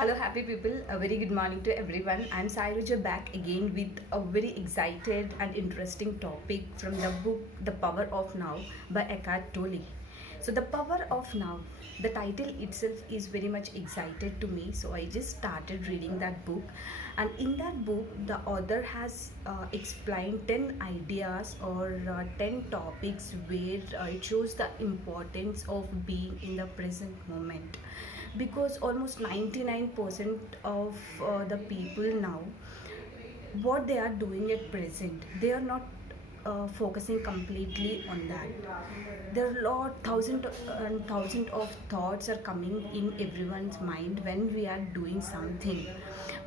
Hello, happy people. A very good morning to everyone. I'm Sairuja back again with a very excited and interesting topic from the book The Power of Now by Eckhart Tolle. So, The Power of Now, the title itself is very much excited to me. So, I just started reading that book, and in that book, the author has explained 10 ideas or 10 topics where it shows the importance of being in the present moment, because almost 99% of the people now, what they are doing at present, they are not focusing completely on that. There are a lot thousand and thousand of thoughts are coming in everyone's mind when we are doing something,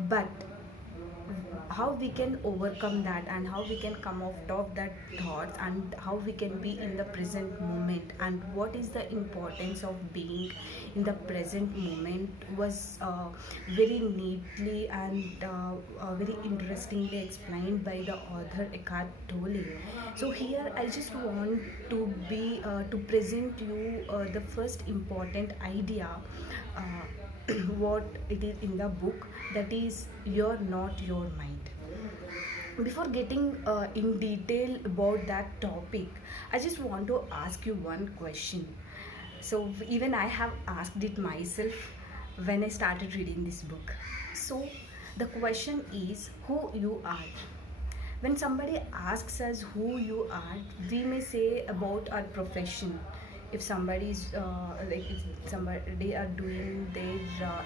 but how we can overcome that and how we can come off top that thoughts and how we can be in the present moment and what is the importance of being in the present moment was very neatly and very interestingly explained by the author Eckhart Tolle. So here I just want to be to present you the first important idea, what it is in the book, that is you're not your mind. Before getting in detail about that topic, I just want to ask you one question. So even I have asked it myself when I started reading this book. So the question is who you are. When somebody asks us who you are, we may say about our profession. If somebody is like if somebody are doing their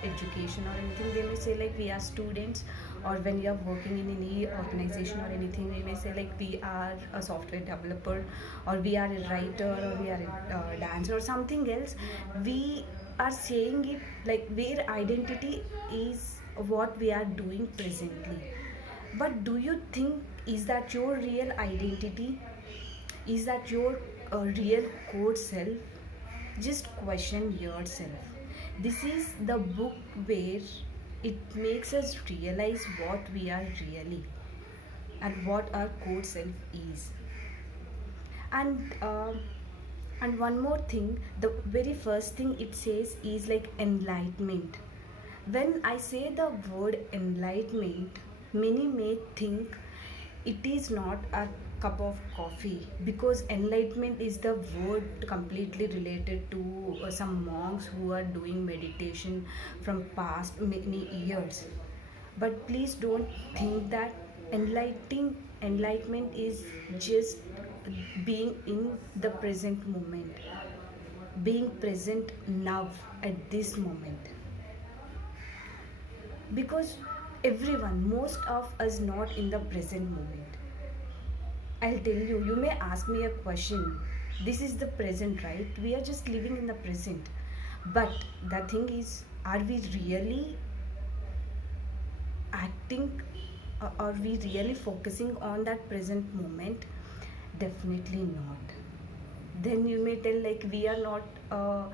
education or anything, they may say like we are students. Or when you are working in any organization or anything, we may say like we are a software developer, or we are a writer, or we are a dancer or something else. We are saying it like their identity is what we are doing presently. But do you think, is that your real identity? Is that your real core self? Just question yourself. This is the book where it makes us realize what we are really and what our core self is. And and one more thing, the very first thing it says is like enlightenment. When I say the word enlightenment, many may think it is not a cup of coffee, because enlightenment is the word completely related to some monks who are doing meditation from past many years. But please don't think that enlightenment is just being in the present moment, being present now at this moment. Because everyone, most of us, not in the present moment. I'll tell you, you may ask me a question. This is the present, right? We are just living in the present, but the thing is, are we really acting? Are we really focusing on that present moment? Definitely not. Then you may tell like we are not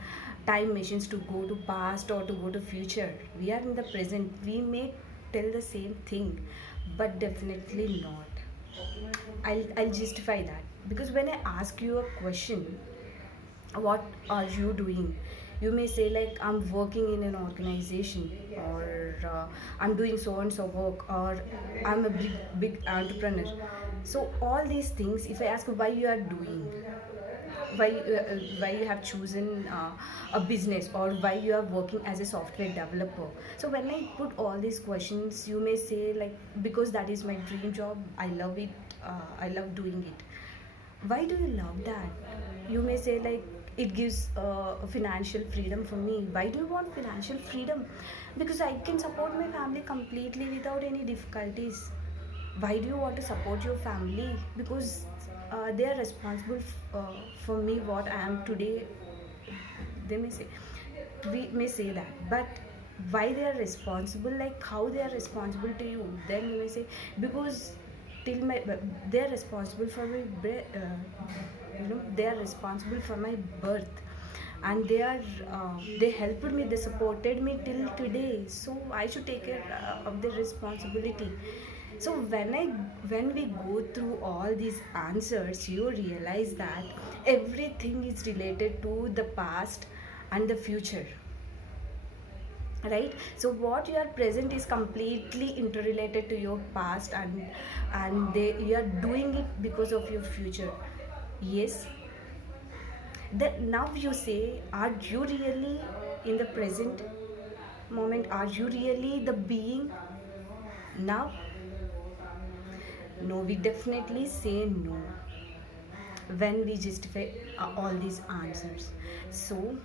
time machines to go to past or to go to future. We are in the present. We may tell the same thing, but definitely not. I'll justify that, because when I ask you a question, what are you doing, you may say like I'm working in an organization, or I'm doing so and so work, or I'm a big entrepreneur. So all these things, if I ask why you are doing, why you have chosen a business, or why you are working as a software developer, so when I put all these questions, you may say like because that is my dream job, I love it, I love doing it. Why do you love that? You may say like it gives financial freedom for me. Why do you want financial freedom? Because I can support my family completely without any difficulties. Why do you want to support your family? Because they are responsible for me what I am today. They may say, we may say that, but why they are responsible, like how they are responsible to you? Then you may say because till my they are responsible for my they are responsible for my birth, and they helped me, they supported me till today, so I should take care of the responsibility. So when we go through all these answers, you realize that everything is related to the past and the future. right? So what you are present is completely interrelated to your past, you are doing it because of your future. Yes. Then now you say, are you really in the present moment? Are you really the being now? No, we definitely say no when we justify all these answers. So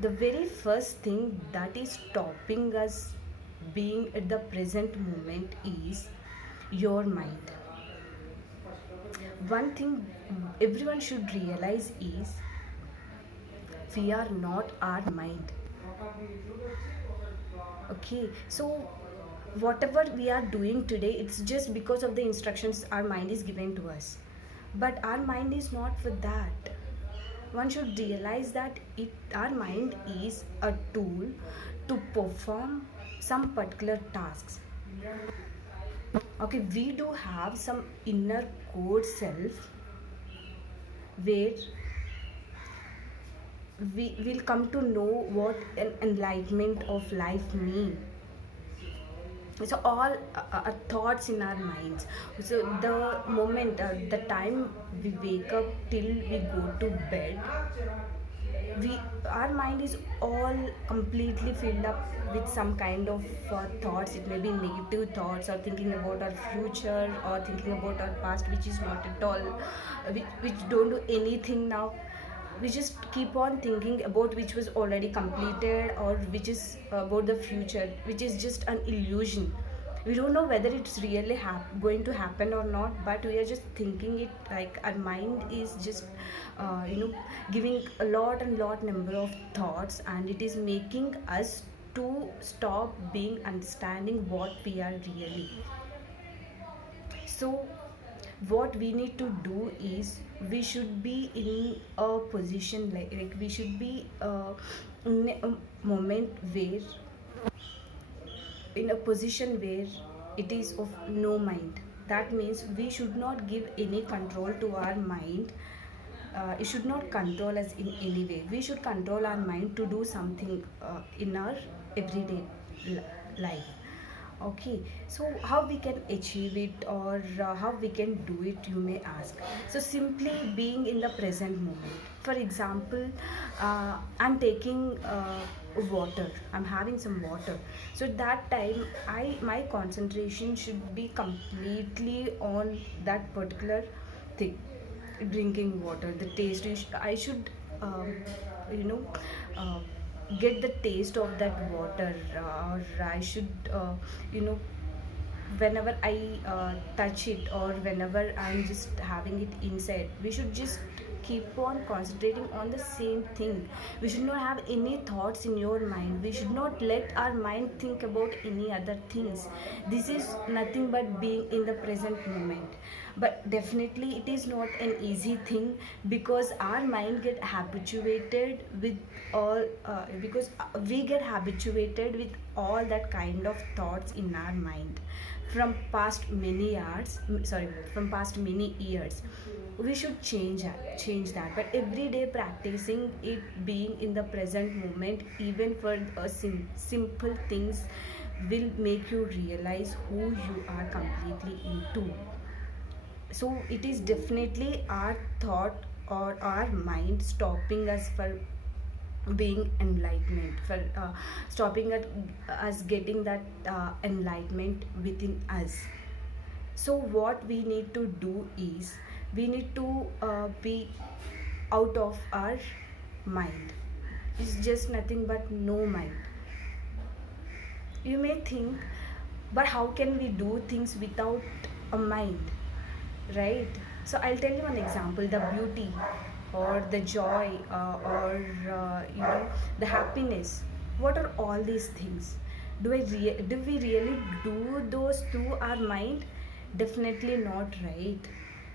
the very first thing that is stopping us being at the present moment is your mind. One thing everyone should realize is we are not our mind. Okay, so whatever we are doing today, it's just because of the instructions our mind is giving to us, but our mind is not for that. One should realize that our mind is a tool to perform some particular tasks. Okay, we do have some inner core self where we will come to know what an enlightenment of life mean. So all thoughts in our minds. So the moment, the time we wake up till we go to bed, we our mind is all completely filled up with some kind of thoughts. It may be negative thoughts, or thinking about our future, or thinking about our past, which is not at all which don't do anything now. We just keep on thinking about which was already completed, or which is about the future, which is just an illusion. We don't know whether it's really going to happen or not, but we are just thinking it. Like our mind is just giving a lot and lot number of thoughts, and it is making us to stop being understanding what we are really. So what we need to do is we should be in a position, like we should be in a moment where, in a position where it is of no mind. That means we should not give any control to our mind. It should not control us in any way. We should control our mind to do something in our everyday life. Okay, so how we can achieve it, or how we can do it, you may ask. So simply being in the present moment. For example, I'm taking water, I'm having some water. So that time my concentration should be completely on that particular thing, drinking water. The taste, I should you know uh, get the taste of that water, or I should you know whenever I touch it, or whenever I'm just having it inside, we should just keep on concentrating on the same thing. We should not have any thoughts in your mind. We should not let our mind think about any other things. This is nothing but being in the present moment. But definitely it is not an easy thing, because our mind get habituated with all because we get habituated with all that kind of thoughts in our mind from past many years. From past many years. We should change that, but every day practicing it, being in the present moment, even for simple things, will make you realize who you are completely into. So it is definitely our thought or our mind stopping us for being enlightenment, for stopping at us getting that enlightenment within us. So what we need to do is we need to be out of our mind. It's just nothing but no mind. You may think, but how can we do things without a mind, right? So I'll tell you one example: the beauty, or the joy, or the happiness. What are all these things? Do we really do those through our mind? Definitely not, right?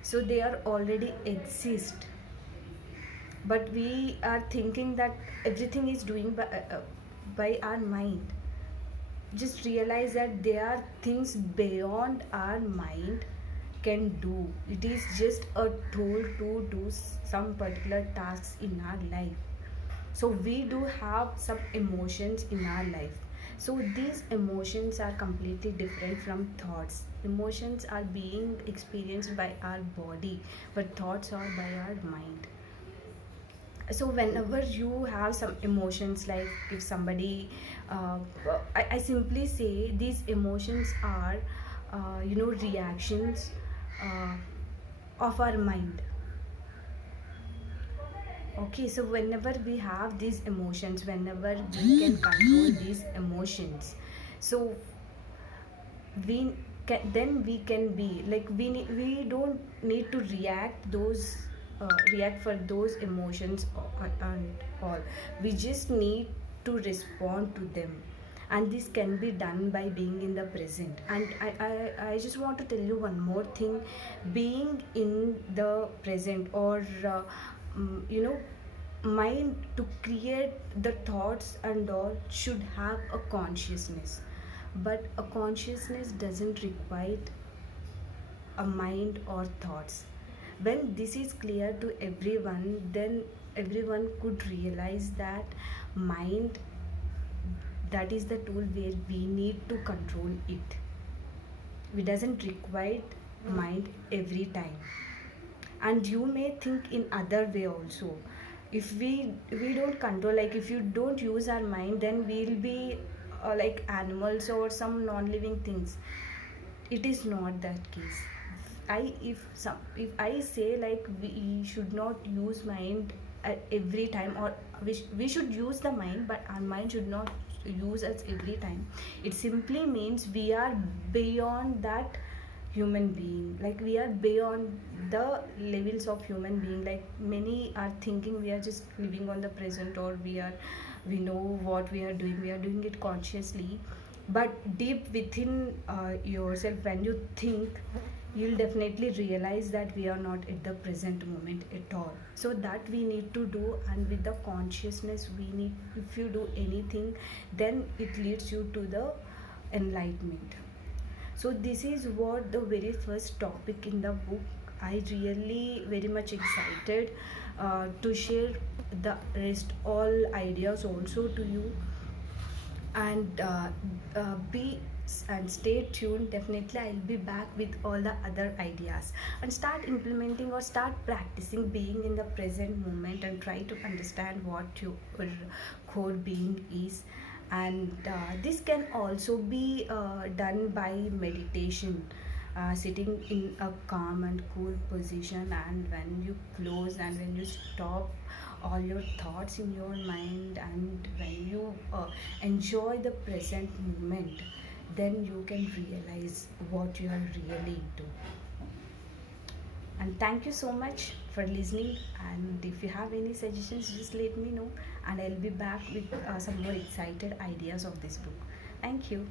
So they are already exist, but we are thinking that everything is doing by our mind. Just realize that there are things beyond our mind can do. It is just a tool to do some particular tasks in our life. So we do have some emotions in our life. So these emotions are completely different from thoughts. Emotions are being experienced by our body, but thoughts are by our mind. So whenever you have some emotions, like if somebody I simply say these emotions are reactions uh, of our mind. Okay, so whenever we have these emotions, whenever we can control these emotions, so we then we can be like we don't need to react for those emotions and all. We just need to respond to them, and this can be done by being in the present. And I just want to tell you one more thing. Being in the present, or you know mind to create the thoughts and all, should have a consciousness. But a consciousness doesn't require a mind or thoughts. When this is clear to everyone, then everyone could realize that mind, that is the tool where we need to control it. We doesn't require mind every time. And you may think in other way also. If we don't control, like if you don't use our mind, then we'll be like animals or some non-living things. It is not that case. If I say like we should not use mind at every time, or we should use the mind, but our mind should not use us every time, it simply means we are beyond that human being. Like we are beyond the levels of human being. Like many are thinking we are just living on the present, or we know what we are doing, we are doing it consciously. But deep within yourself, when you think, you'll definitely realize that we are not at the present moment at all. So that we need to do, and with the consciousness we need, if you do anything, then it leads you to the enlightenment. So this is what the very first topic in the book. I really very much excited to share the rest all ideas also to you. And be and stay tuned. Definitely I'll be back with all the other ideas, and start implementing or start practicing being in the present moment, and try to understand what your core being is. And this can also be done by meditation, sitting in a calm and cool position, and when you close and when you stop all your thoughts in your mind, and when you enjoy the present moment, then you can realize what you are really into. And thank you so much for listening. And if you have any suggestions, just let me know, and I'll be back with some more excited ideas of this book. Thank you.